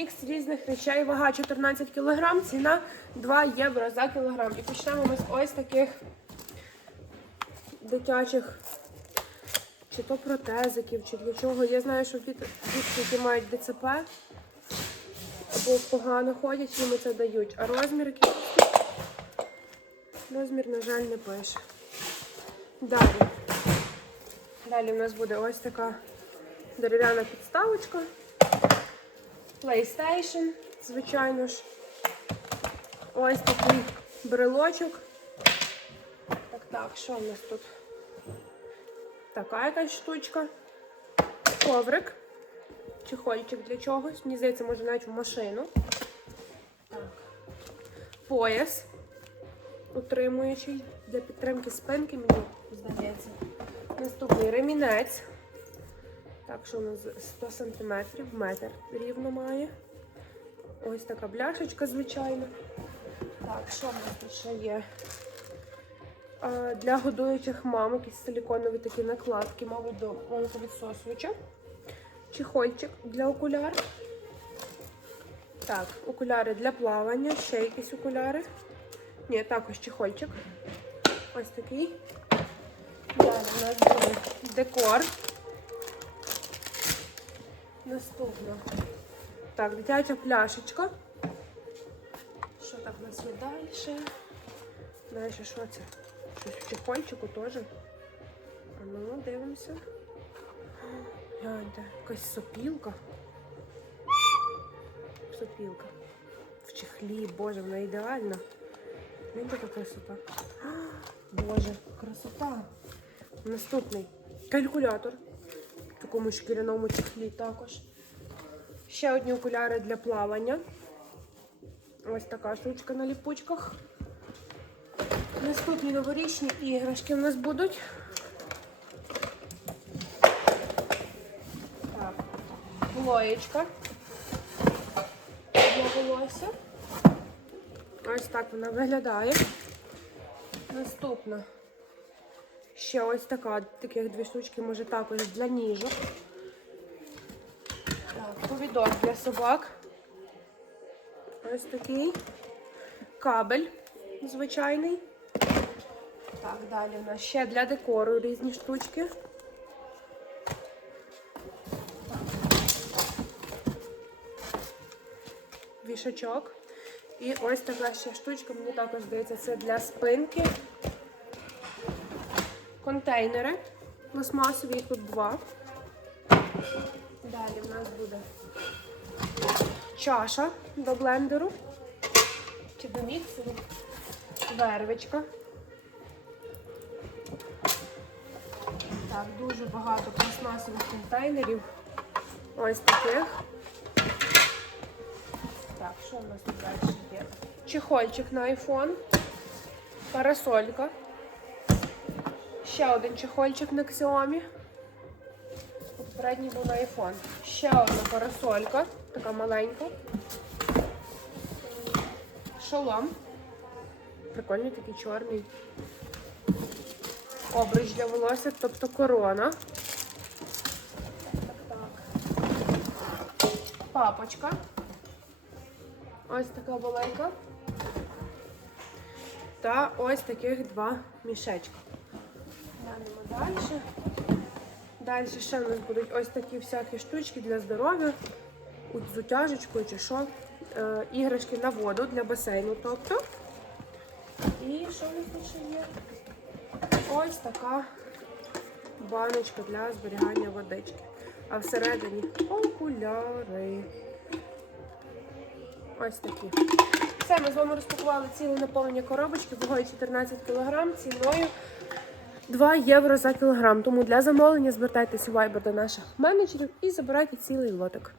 мікс різних речей. Вага 14 кг, ціна 2 євро за кілограм. І почнемо ми з ось таких дитячих чи то протезиків, чи для чого. Я знаю, що дітки, які мають ДЦП або погано ходять, їм це дають. А розмір який? Розмір, на жаль, не пише. Далі. Далі в нас буде ось така дерев'яна підставочка. PlayStation, звичайно ж. Ось такий брелочок. Так, так, що в нас тут? Така якась штучка. Коврик. Чехольчик для чогось. Мені здається, може навіть в машину. Так. Пояс. Утримуючий для підтримки спинки, мені здається. Наступний ремінець. Так, що у нас 100 см, метр рівно має. Ось така бляшечка, звичайно. Так, що в нас тут ще є? А, Для годуючих мам якісь силіконові такі накладки, мабуть, до молоковідсосувача. Чехольчик для окуляр. Так, окуляри для плавання, ще якісь окуляри. Ні, також чехольчик. Ось такий. Далі у нас буде декор. Наступно. Так, дитяча пляшечка. Що так у нас є далі? Далі що це? Щось в чехольчику теж. А ну, дивимося. Гляньте, якась сопілка. Сопілка. В чехлі, боже, вона ідеальна. Гляньте, яка красота. Боже, красота. Наступний калькулятор. В такому шкіряному чехлі також. Ще одні окуляри для плавання. Ось така штучка на ліпучках. Наступні новорічні іграшки у нас будуть. Так, плоєчка для волосся. Ось так вона виглядає. Наступна. Ще ось така, таких дві штучки, може також для ніжок. Так, повідок для собак. Ось такий. Кабель звичайний. Так, далі у нас ще для декору різні штучки. Вішачок. І ось така ще штучка, мені також здається, це для спинки. Контейнери пластмасові, їх тут два. Далі в нас буде чаша до блендеру чи до міксеру, вервичка. Так, дуже багато пластмасових контейнерів. Ось таких. Так, що в нас тут далі є? Чехольчик на iPhone, парасолька. Ще один чехольчик на Xiaomi. Попередній був на iPhone. Ще одна парасолька, така маленька. Шолом. Прикольний такий чорний. Обруч для волосся, тобто корона. Папочка. Ось така велика. Та ось таких два мішечка. Глянемо далі. Далі ще в нас будуть ось такі всякі штучки для здоров'я. З утяжечкою чи що. Е, іграшки на воду для басейну, тобто. І що в нас ще є? Ось така баночка для зберігання водички. А всередині окуляри. Ось такі. Все, ми з вами розпакували ціле наповнення коробочки вагою 14 кг, ціною 2 євро за кілограм. Тому для замовлення звертайтеся у Viber до наших менеджерів і забирайте цілий лотик.